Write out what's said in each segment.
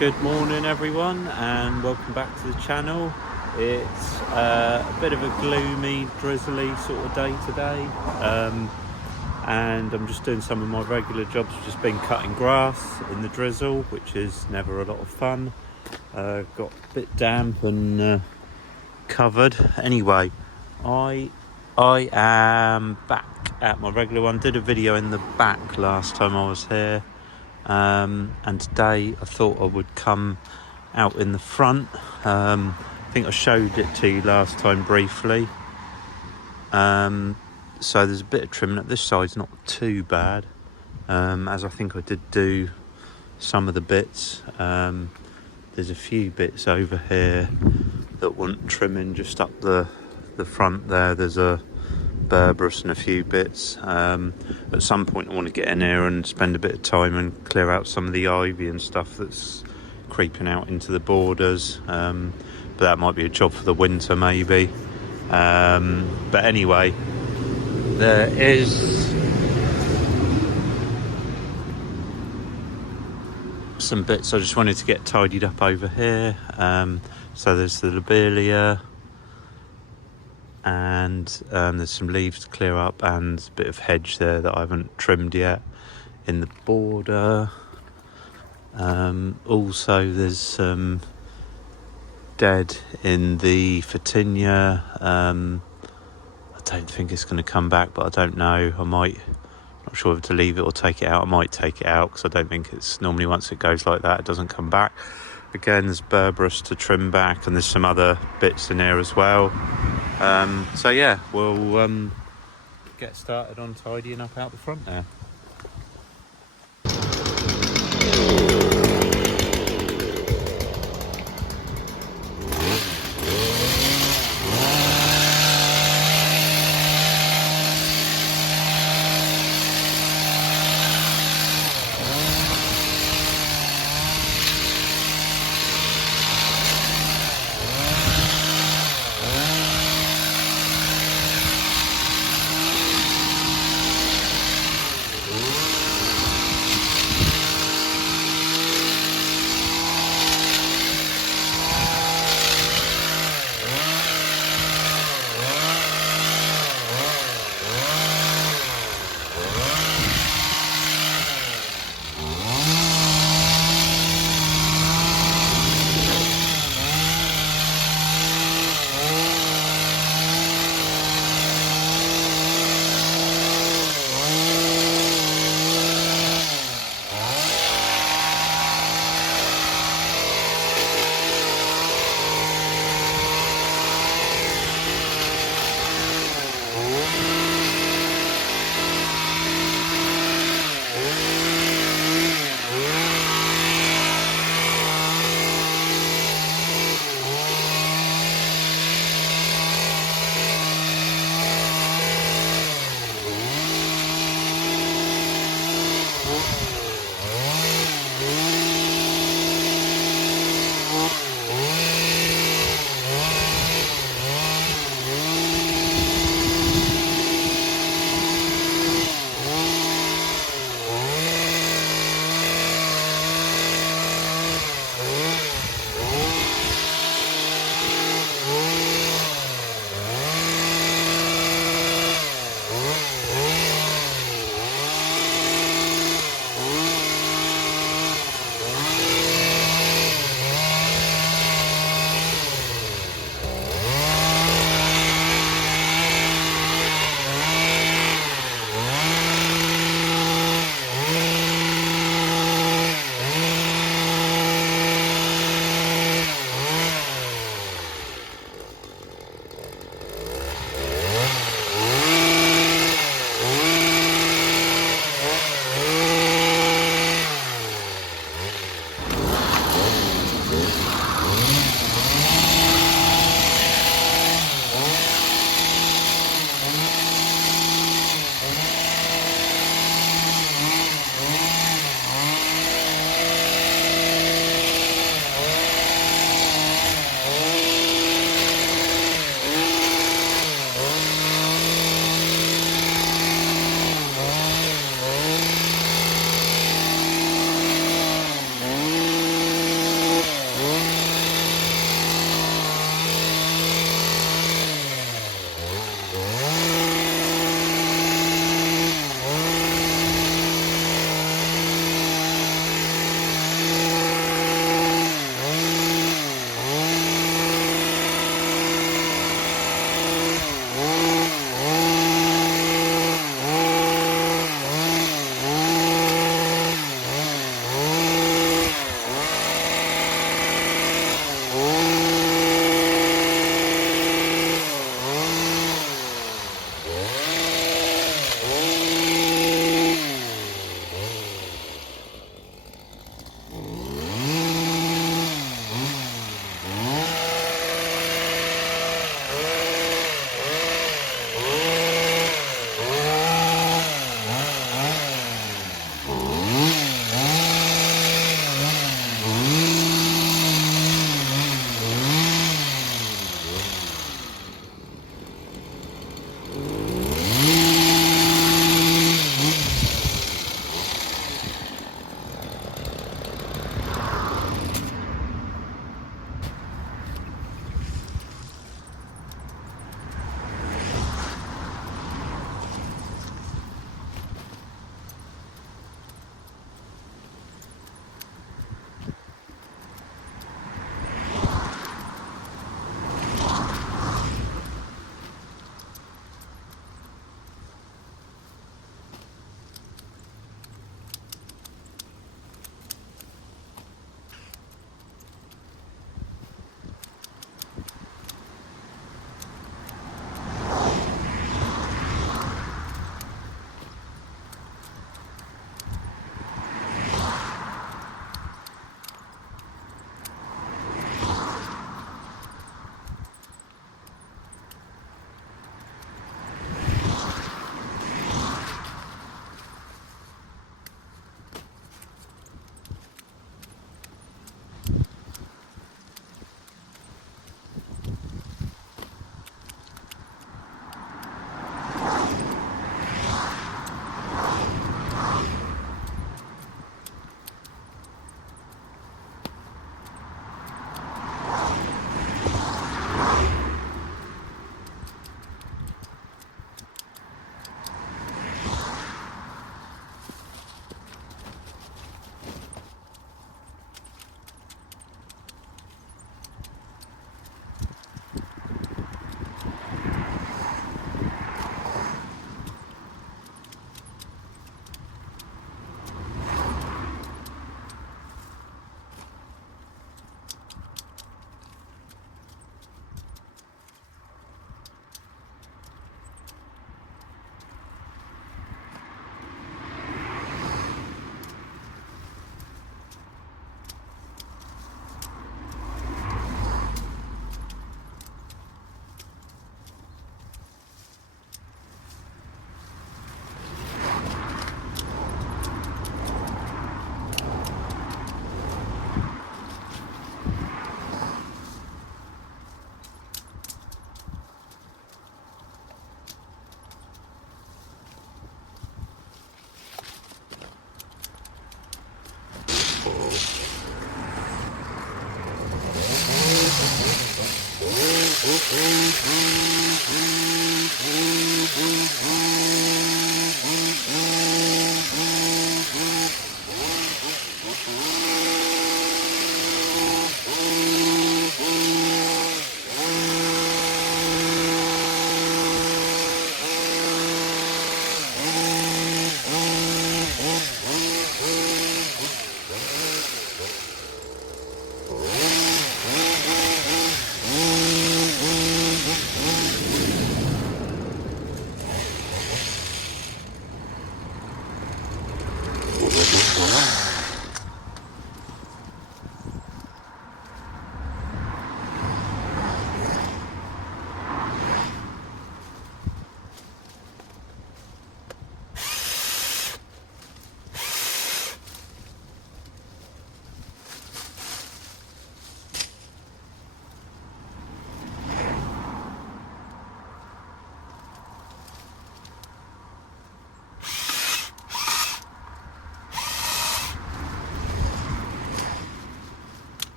Good morning everyone and welcome back to the channel. It's a bit of a gloomy, drizzly sort of day today, and I'm just doing some of my regular jobs. I've just been cutting grass in the drizzle, which is never a lot of fun. Got a bit damp and covered. Anyway, I am back at my regular one. Did a video in the back last time I was here. And today I thought I would come out in the front. I think I showed it to you last time briefly. So there's a bit of trimming up this side's not too bad, as I think I did do some of the bits. There's a few bits over here that want trimming just up the front there. There's a Berberis and a few bits. At some point I want to get in here and spend a bit of time and clear out some of the ivy and stuff that's creeping out into the borders, but that might be a job for the winter maybe. But anyway, there is some bits I just wanted to get tidied up over here. So there's the lobelia, and there's some leaves to clear up and a bit of hedge there that I haven't trimmed yet in the border. Also there's some dead in the Photinia. I don't think it's going to come back, but I don't know. Not sure whether to leave it or take it out. I might take it out because I don't think it's normally, once it goes like that, it doesn't come back. Again, there's Berberis to trim back, and there's some other bits in there as well. So yeah, we'll get started on tidying up out the front there.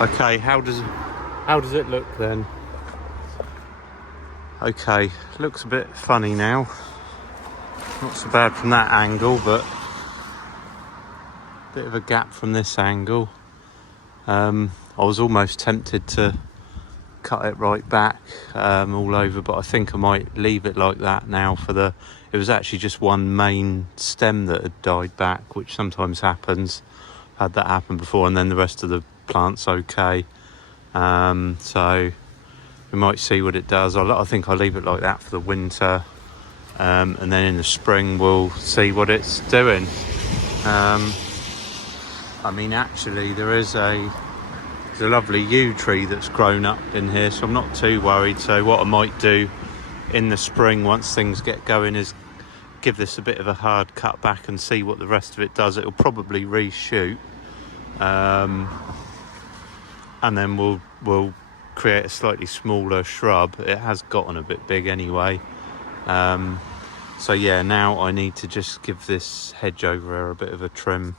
Okay, how does it look then? Okay, looks a bit funny now. Not so bad from that angle, but a bit of a gap from this angle. I was almost tempted to cut it right back all over, but I think I might leave it like that now it was actually just one main stem that had died back, which sometimes happens. Had that happen before, and then the rest of the plant's okay. So we might see what it does. I think I'll leave it like that for the winter, and then in the spring we'll see what it's doing. I mean, actually there's a lovely yew tree that's grown up in here, so I'm not too worried. So what I might do in the spring, once things get going, is give this a bit of a hard cut back and see what the rest of it does. It'll probably reshoot, and then we'll create a slightly smaller shrub. It has gotten a bit big anyway. So yeah, now I need to just give this hedge over here a bit of a trim.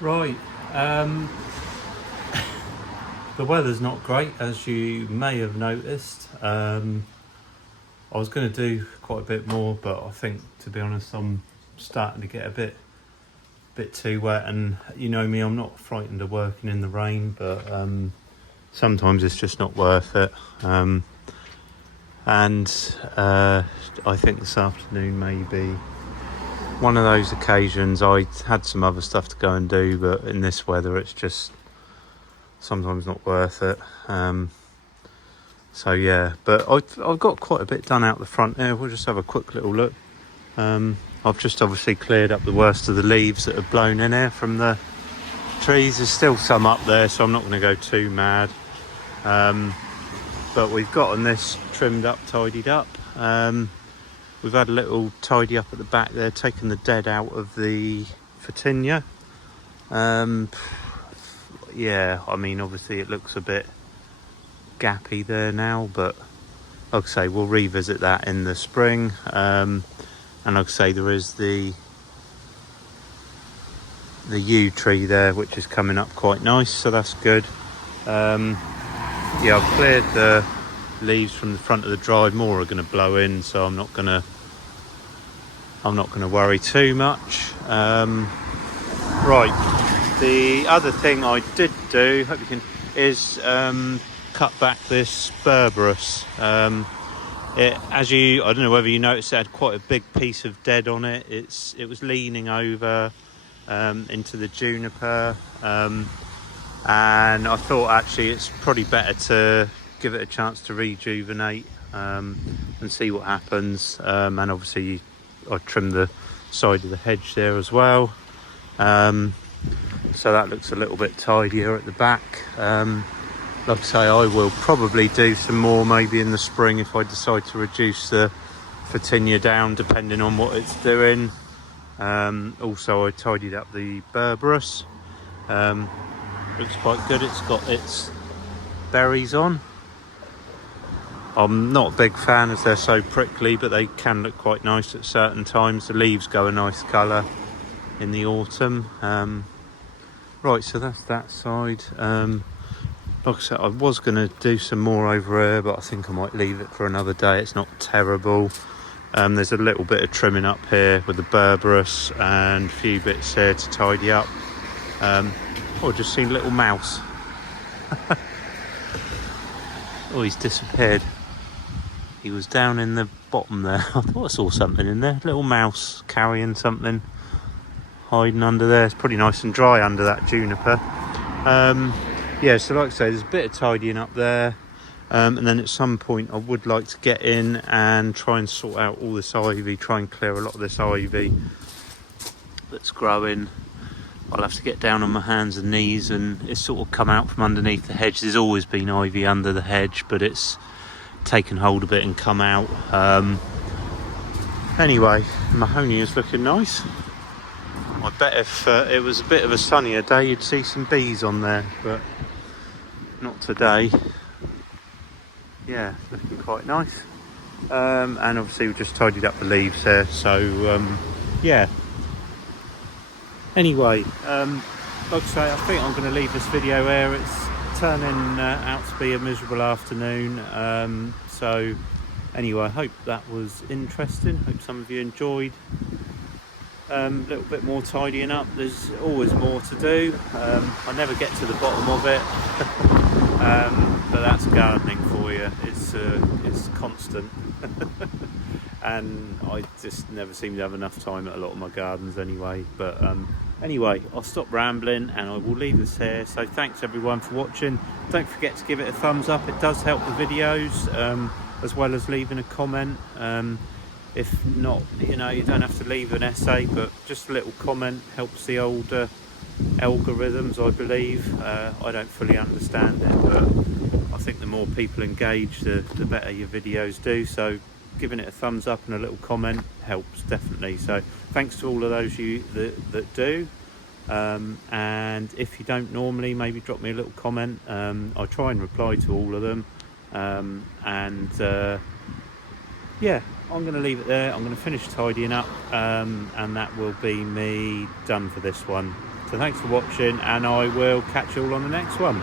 Right, the weather's not great, as you may have noticed. I was going to do quite a bit more, but I think, to be honest, I'm starting to get a bit too wet. And you know me, I'm not frightened of working in the rain, but sometimes it's just not worth it. And I think this afternoon may be one of those occasions. I had some other stuff to go and do, but in this weather it's just sometimes not worth it. So yeah, but I've got quite a bit done out the front there. We'll just have a quick little look. I've just obviously cleared up the worst of the leaves that have blown in here from the trees. There's still some up there, so I'm not going to go too mad. But we've gotten this trimmed up, tidied up. We've had a little tidy up at the back there, taken the dead out of the Photinia. Yeah, I mean, obviously it looks a bit gappy there now, but like I say, we'll revisit that in the spring. And like I say, there is the yew tree there, which is coming up quite nice, so that's good. Yeah, I've cleared the leaves from the front of the drive. More are going to blow in, so I'm not going to worry too much. Right, the other thing I did do, hope you can, is cut back this berberis. I don't know whether you noticed, it had quite a big piece of dead on it. It was leaning over into the juniper, and I thought actually it's probably better to give it a chance to rejuvenate and see what happens. And obviously I trimmed the side of the hedge there as well, so that looks a little bit tidier at the back. Like I say, I will probably do some more maybe in the spring if I decide to reduce the Photinia down, depending on what it's doing. Also, I tidied up the berberis. looks quite good. It's got its berries on. I'm not a big fan as they're so prickly, but they can look quite nice at certain times. The leaves go a nice colour in the autumn. Right, so that's that side. Like I said, I was going to do some more over here, but I think I might leave it for another day. It's not terrible. There's a little bit of trimming up here with the Berberis and a few bits here to tidy up. Oh, just seen a little mouse. Oh, he's disappeared. He was down in the bottom there. I thought I saw something in there. Little mouse carrying something, hiding under there. It's pretty nice and dry under that juniper. Yeah, so like I say, there's a bit of tidying up there. And then at some point I would like to get in and try and sort out all this ivy, try and clear a lot of this ivy that's growing. I'll have to get down on my hands and knees, and it's sort of come out from underneath the hedge. There's always been ivy under the hedge, but it's taken hold of it and come out. Anyway, mahogany is looking nice. I bet if it was a bit of a sunnier day, you'd see some bees on there, but not today. Yeah, looking quite nice. And obviously we've just tidied up the leaves there, so yeah. Anyway, like I say, I think I'm going to leave this video here. It's turning out to be a miserable afternoon. So anyway, I hope that was interesting. Hope some of you enjoyed. A little bit more tidying up. There's always more to do. I never get to the bottom of it. But that's gardening for you. It's constant. And I just never seem to have enough time at a lot of my gardens anyway. But anyway, I'll stop rambling and I will leave this here. So thanks everyone for watching. Don't forget to give it a thumbs up. It does help the videos, as well as leaving a comment. If not, you know, you don't have to leave an essay, but just a little comment helps the older algorithms, I believe. I don't fully understand it, but I think the more people engage, the better your videos do. So giving it a thumbs up and a little comment helps definitely. So thanks to all of those you that do. And if you don't normally, maybe drop me a little comment. I try and reply to all of them. Yeah, I'm going to leave it there. I'm going to finish tidying up, and that will be me done for this one. So thanks for watching, and I will catch you all on the next one.